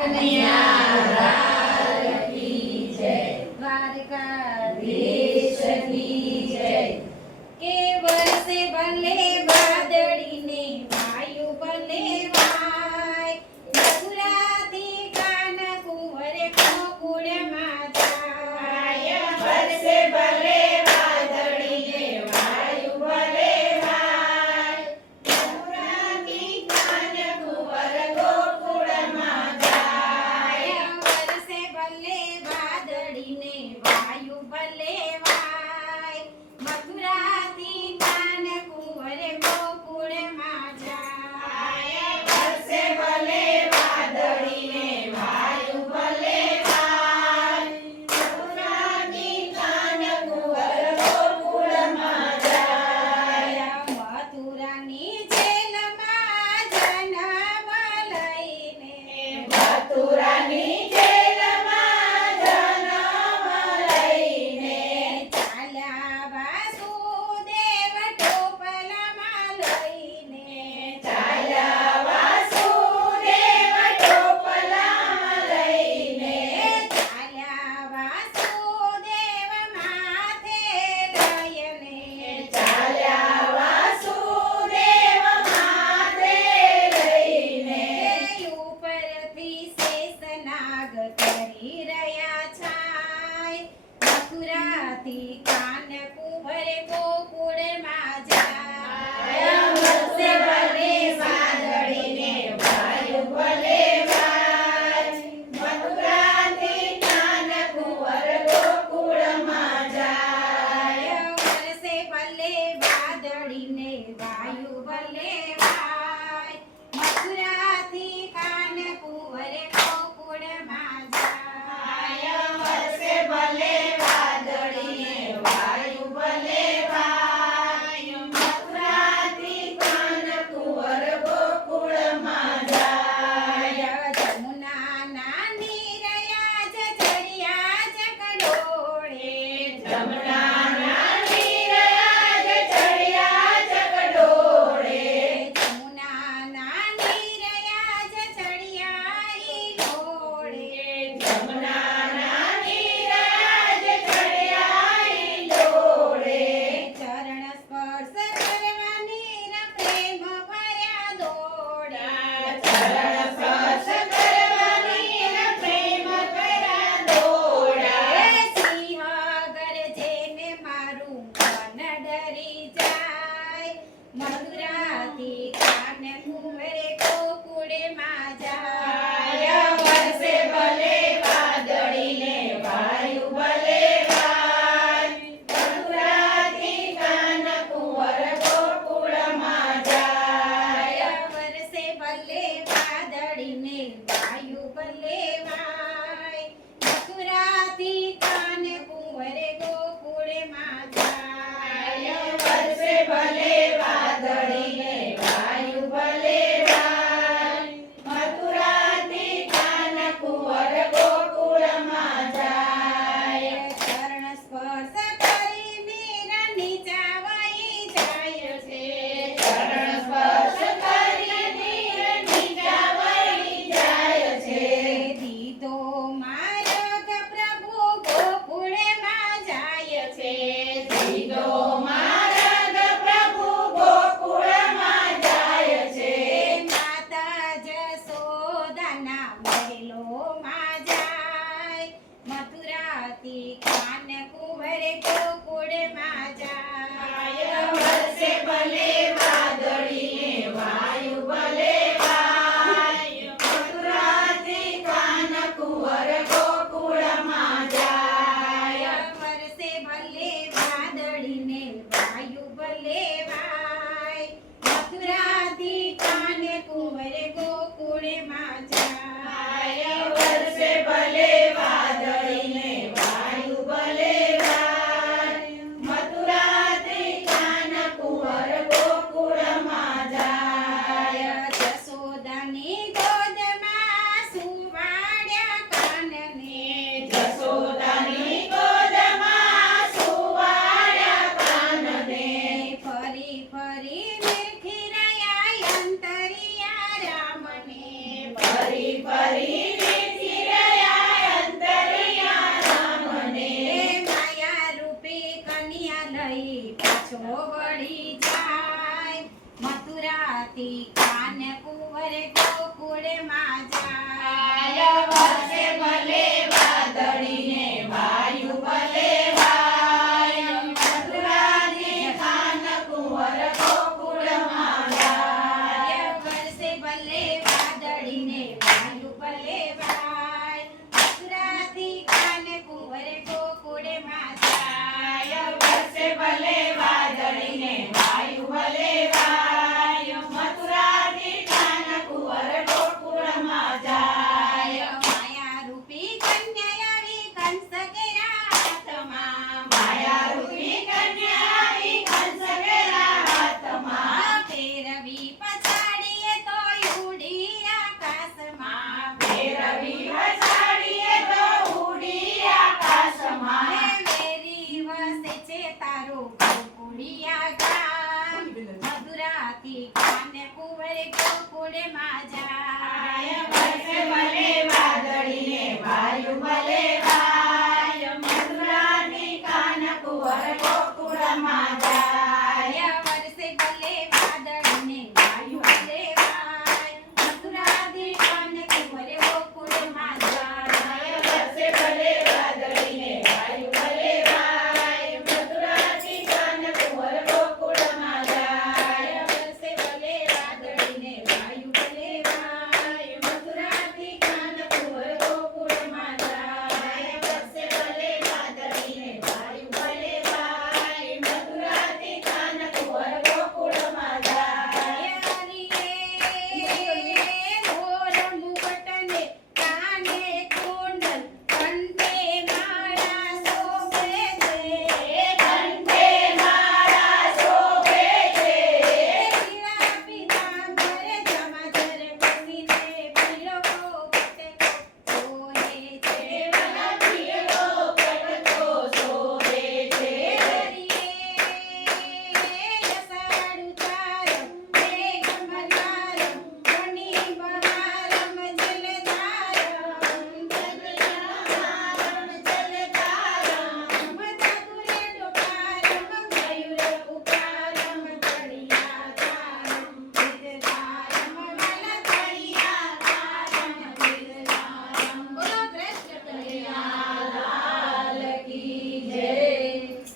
કનૈયા લાલ કી જય, દ્વારકાધીશ કી જય. કે વરસે ભલે વાદળી ને વાયુ ભલે વાય, મથુરાથી કાનકુંવર ગોકુળમાં જાય. વરસે ભલે વાદળી ને વાયુ ભલે વાય, મથુરાથી કાનકુંવર ગોકુળમાં જાય. વરસે ભલે વાદળી ને વાયુ ભલે વાય, મથુરાથી કાનકુંવર ગોકુળમાં જાય. વરસે ભલે વાદળી ને વાયુ ભલે વાય, મથુરાથી કાનકુંવર ગોકુળમાં જાય. મથુરાની જેલમાં જન્મ લઈને, મથુરાની જેલમાં જન્મ લઈને ચાલ્યા વાસુદેવ ટોપલામાં લઈને, ચાલ્યા વાસુદેવ ટોપલામાં લઈને, ચાલ્યા વાસુદેવ માથે લઈને, ચાલ્યા વાસુદેવ માથે લઈને. ઉપરથી શેષનાગ કરી રહ્યા છાય, મથુરાથી કાનકુંવર ગોકુળમાં જાય. વરસે ભલે વાદળી ને વાયુ ભલે વાય, મથુરાથી કાનકુંવર ગોકુળમાં જાય. વરસે ભલે વાદળી ને વાયુ ભલે વાય, મથુરાથી કાનકુંવર ગોકુળમાં જાય. વરસે ભલે વાદળી ને વાયુ ભલે વાય, મથુરાથી કાનકુંવર ગોકુળમાં જાય. જમુનાના નીરયા ચડિયા ચકડોળે, જમનાના નીરજ ચડિયા ચકડોળે, જમુનાના નીરયા ચડિયા ઈલોળે, જમનાના નીરજ ચડિયા ઈલોળે. ચરણ સ્પર્શ કરવાની પ્રેમ ભર્યા દોડા, ચરણ સ્પર્શ કરવાની ને પ્રેમ કર્યા દોડા. સિંહ ગરજે ને મારું મન ડરી જાય, મથુરાથી કાનકુંવર ગોકુળમાં જાય. વરસે ભલે વાદળી ને વાયુ ભલે વાય, મથુરાથી કાનકુંવર ગોકુળમાં જાય. વરસે ભલે વાદળી ને વાયુ ભલે